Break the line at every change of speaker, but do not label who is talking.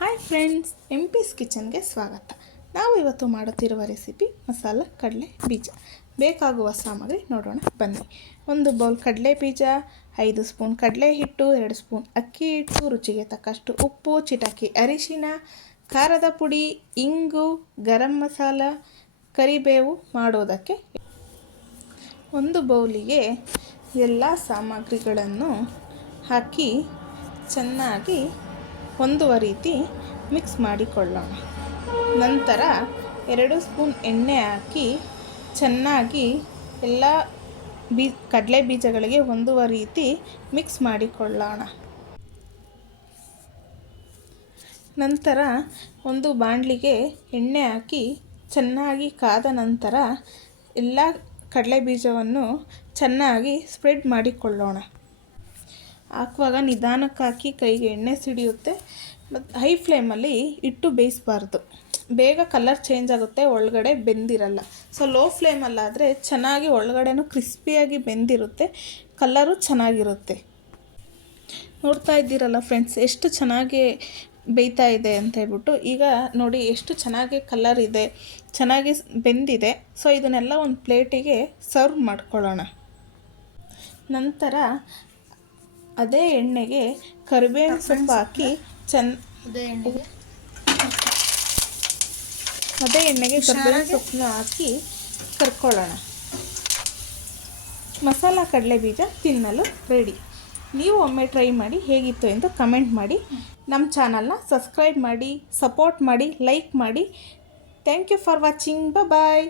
Hi friends, M P's ಕಿಚನ್ಗೆ ಸ್ವಾಗತ. ನಾವು ಇವತ್ತು ಮಾಡುತ್ತಿರುವ ರೆಸಿಪಿ ಮಸಾಲ ಕಡಲೆ ಬೀಜ. ಬೇಕಾಗುವ ಸಾಮಗ್ರಿ ನೋಡೋಣ, ಬನ್ನಿ. ಒಂದು ಬೌಲ್ ಕಡಲೆ ಬೀಜ, ಐದು ಸ್ಪೂನ್ ಕಡಲೆ ಹಿಟ್ಟು, ಎರಡು ಸ್ಪೂನ್ ಅಕ್ಕಿ ಹಿಟ್ಟು, ರುಚಿಗೆ ತಕ್ಕಷ್ಟು ಉಪ್ಪು, ಚಿಟಕಿ ಅರಿಶಿನ, ಖಾರದ ಪುಡಿ, ಇಂಗು, ಗರಂ ಮಸಾಲ, ಕರಿಬೇವು ಮಾಡೋದಕ್ಕೆ ಒಂದು ಬೌಲಿಗೆ ಎಲ್ಲ ಸಾಮಗ್ರಿಗಳನ್ನು ಹಾಕಿ ಚೆನ್ನಾಗಿ ಹೊಂದುವ ರೀತಿ ಮಿಕ್ಸ್ ಮಾಡಿಕೊಳ್ಳೋಣ. ನಂತರ ಎರಡು ಸ್ಪೂನ್ ಎಣ್ಣೆ ಹಾಕಿ ಚೆನ್ನಾಗಿ ಎಲ್ಲ ಬೀ, ಕಡಲೆ ಬೀಜಗಳಿಗೆ ಹೊಂದುವ ರೀತಿ ಮಿಕ್ಸ್ ಮಾಡಿಕೊಳ್ಳೋಣ. ನಂತರ ಒಂದು ಬಾಣಲಿಗೆ ಎಣ್ಣೆ ಹಾಕಿ ಚೆನ್ನಾಗಿ ಕಾದ ನಂತರ ಎಲ್ಲ ಕಡಲೆ ಬೀಜವನ್ನು ಚೆನ್ನಾಗಿ ಸ್ಪ್ರೆಡ್ ಮಾಡಿಕೊಳ್ಳೋಣ. ಹಾಕುವಾಗ ನಿಧಾನಕ್ಕೆ ಹಾಕಿ ಕೈಗೆ ಎಣ್ಣೆ ಸಿಡಿಯುತ್ತೆ. ಮತ್ತು ಹೈ ಫ್ಲೇಮಲ್ಲಿ ಇಟ್ಟು ಬೇಯಿಸಬಾರ್ದು. ಬೇಗ ಕಲರ್ ಚೇಂಜ್ ಆಗುತ್ತೆ, ಒಳಗಡೆ ಬೆಂದಿರಲ್ಲ. ಸೊ ಲೋ ಫ್ಲೇಮಲ್ಲಾದರೆ ಚೆನ್ನಾಗಿ ಒಳಗಡೆನೂ ಕ್ರಿಸ್ಪಿಯಾಗಿ ಬೆಂದಿರುತ್ತೆ ಕಲರು ಚೆನ್ನಾಗಿರುತ್ತೆ. ನೋಡ್ತಾ ಇದ್ದೀರಲ್ಲ ಫ್ರೆಂಡ್ಸ್ ಎಷ್ಟು ಚೆನ್ನಾಗಿ ಬೇಯ್ತಾ ಇದೆ ಅಂತ ಹೇಳ್ಬಿಟ್ಟು, ಈಗ ನೋಡಿ ಎಷ್ಟು ಚೆನ್ನಾಗಿ ಕಲರ್ ಇದೆ, ಚೆನ್ನಾಗಿ ಬೆಂದಿದೆ. ಸೊ ಇದನ್ನೆಲ್ಲ ಒಂದು ಪ್ಲೇಟಿಗೆ ಸರ್ವ್ ಮಾಡ್ಕೊಳ್ಳೋಣ. ನಂತರ ಅದೇ ಎಣ್ಣೆಗೆ ಕರಿಬೇವಿನ ಸೊಪ್ಪು ಹಾಕಿ ಚೆನ್ನ ಅದೇ ಎಣ್ಣೆಗೆ. ಕರಿಬೇವಿನ ಸೊಪ್ಪನ್ನ ಹಾಕಿ ಕರ್ಕೊಳ್ಳೋಣ. ಮಸಾಲ ಕಡಲೆ ಬೀಜ ತಿನ್ನಲು ರೆಡಿ ನೀವು ಒಮ್ಮೆ ಟ್ರೈ ಮಾಡಿ ಹೇಗಿತ್ತು ಎಂದು ಕಮೆಂಟ್ ಮಾಡಿ. ನಮ್ಮ ಚಾನಲ್ನ ಸಬ್ಸ್ಕ್ರೈಬ್ ಮಾಡಿ ಸಪೋರ್ಟ್ ಮಾಡಿ ಲೈಕ್ ಮಾಡಿ. Thank you for watching bye